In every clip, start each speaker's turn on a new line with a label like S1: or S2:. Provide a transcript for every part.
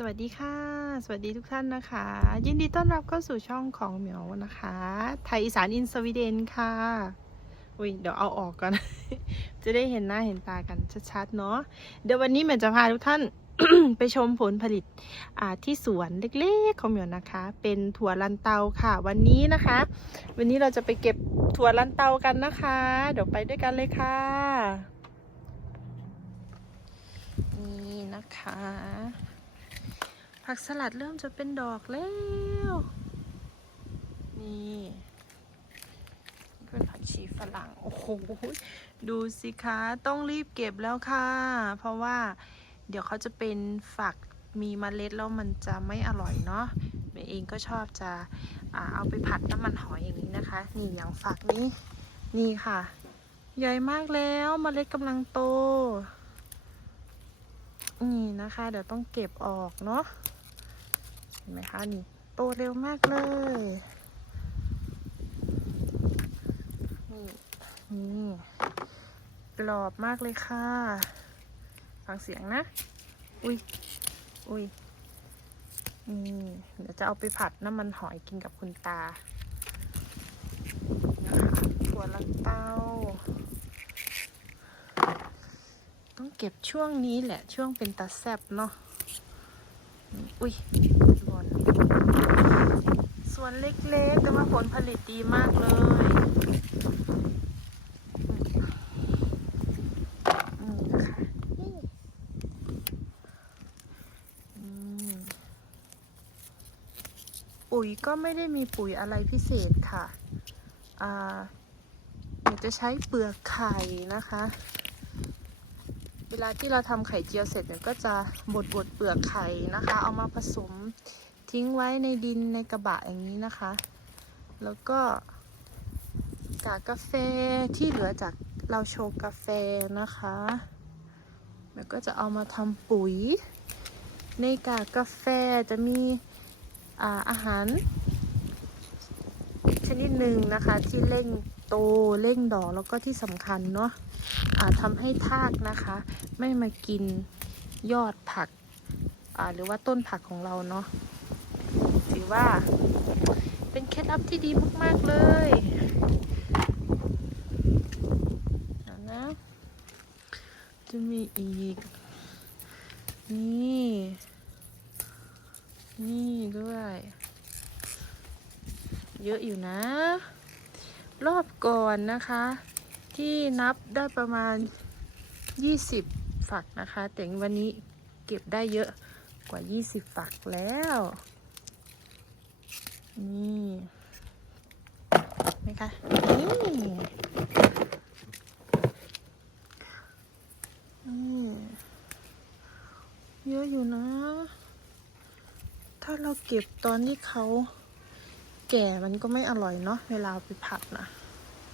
S1: สวัสดีค่ะ สวัสดีทุกท่านนะคะ ยินดีต้อนรับเข้าสู่ช่องของเหมียวนะคะ ไทยอีสานอินสวีเดนค่ะอุ้ยเดี๋ยวเอาออกก่อน จะได้เห็นหน้าเห็นตากันชัดๆเนาะเดี๋ยววันนี้เหมียวจะพาทุกท่าน ไปชมผลผลิตที่สวนเล็กๆของเหมียวนะคะ เป็นถั่วลันเตาค่ะ วันนี้นะคะ วันนี้เราจะไปเก็บถั่วลันเตากันนะคะ เดี๋ยวไปด้วยกันเลยค่ะ นี่นะคะ ผักสลัดเริ่มจะเป็นดอกแล้ว นี่เป็นผักชีฝรั่ง โอ้โห ดูสิคะ ต้องรีบเก็บแล้วค่ะ เพราะว่าเดี๋ยวเขาจะเป็นฝักมีเมล็ดแล้วมันจะไม่อร่อยเนาะเมย์เองก็ชอบจะอเอาไปผัดน้ำมันหอยอย่างนี้นะคะ นี่อย่างฝักนี้ นี่ค่ะ ใหญ่มากแล้วเมล็ดกำลังโต นี่นะคะ เดี๋ยวต้องเก็บออกเนาะ ห็นไหมคะนี่โตเร็วมากเลยนี่นี่กรอบมากเลยค่ะ ฟังเสียงนะ อุ้ยอุ้ยนี่เดี๋ยวจะเอาไปผัดน้ำมันหอยกินกับคุณตานะคะถั่วลันเตาต้องเก็บช่วงนี้แหละช่วงเป็นตาแซบเนาะอุ้ย สวนเล็กๆ แต่ว่าผลผลิตดีมากเลยนี่นะคะอืมปุ๋ยก็ไม่ได้มีปุ๋ยอะไรพิเศษค่ะเดี๋ยวจะใช้เปลือกไข่นะคะ เวลาที่เราทำไข่เจียวเสร็จเนี่ยก็จะบดบดเปลือกไข่นะคะ เอามาผสม ทิ้งไว้ในดินในกระบะอย่างนี้นะคะ แล้วก็กากกาแฟที่เหลือจากเราโชว์กาแฟนะคะ แล้วก็จะเอามาทำปุ๋ย ในกากกาแฟจะมีอาอาหาร ชนิดหนึ่งนะคะที่เร่งโตเร่งดอกแล้วก็ที่สำคัญเนาะอ่าทำให้ทากนะคะ ไม่มากินยอดผักหรือว่าต้นผักของเราเนาะ ถือว่า เป็นเคล็ดลับที่ดีมาก ๆ เลยเอานะจะมีอีก นี่ นี่ด้วย เยอะอยู่นะ รอบก่อนนะคะ ที่นับได้ประมาณ 20 ฝักนะคะ แต่วันนี้เก็บได้เยอะกว่า 20 ฝักแล้ว นี่ไหมคะนี่นี่เยอะอยู่นะ ถ้าเราเก็บตอนที่เขาแก่มันก็ไม่อร่อยเนาะเวลาไปผัดนะ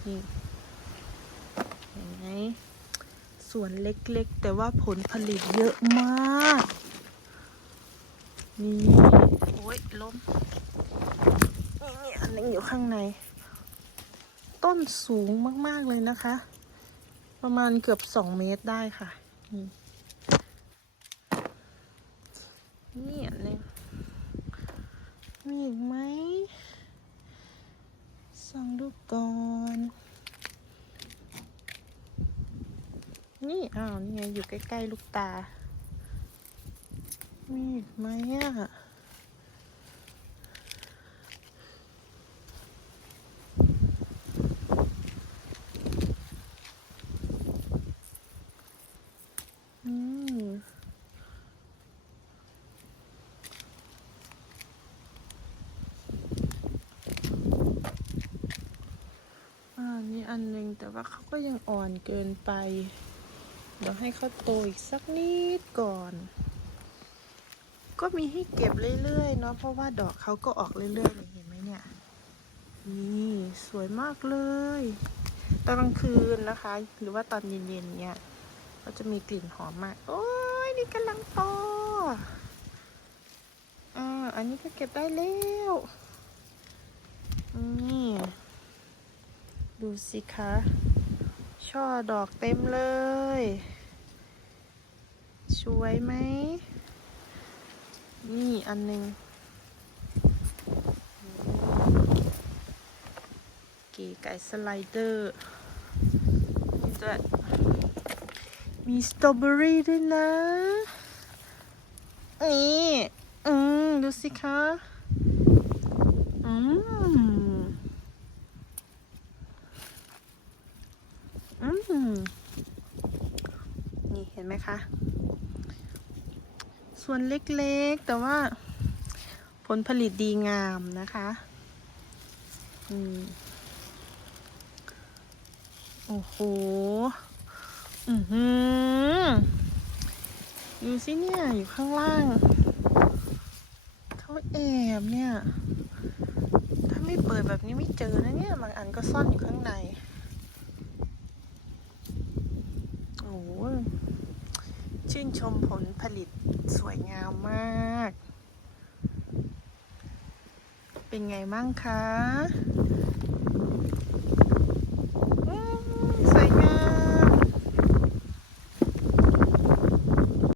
S1: นี่เห็นไหมส่วนเล็กๆ แต่ว่าผลผลิตเยอะมาก นี่ โอ้ยล้ม อันนึงอยู่ข้างใน ต้นสูงมาก ๆ เลยนะคะ ประมาณเกือบสองเมตรได้ค่ะ นี่นี่อันนึงมีอีกไหมส่องดูก่อน นี่อ้าวนี่ไงอยู่ใกล้ ๆ ลูกตา มีอีกไหมอะ อืม อันหนึง แต่ว่าเขาก็ยังอ่อนเกินไป เดี๋ยวให้เขาโตอีกสักนิดก่อน ก็มีให้เก็บเรื่อยๆเนาะเพราะว่าดอกเขาก็ออกเรื่อยๆเลยเห็นไหมเนี่ยนี่สวยมากเลยตอนกลางคืนนะคะ หรือว่าตอนเย็นๆเนี่ยก็จะมีกลิ่นหอมมากโอ้ยนี่กำลังโตอ่าอันนี้ก็เก็บได้แล้วนี่ ดูสิคะ ช่อดอกเต็มเลย สวยไหม นี่อันหนึ่งเก๋ไก่สไลเดอร์นี่ด้วยมีสตรอเบอรี่ด้วยนะ นี่ อืม ดูสิคะ อืม อืม นี่เห็นไหมคะ ส่วนเล็กๆ แต่ว่าผลผลิตดีงามนะคะอืมโอ้โห อือหือดูสิเนี่ย อยู่ข้างล่าง เขาแอบเนี่ย ถ้าไม่เปิดแบบนี้ไม่เจอนะเนี่ย บางอันก็ซ่อนอยู่ข้างใน โอ้โห ชื่นชมผลผลิตสวยงามมาก เป็นไงมั่งคะ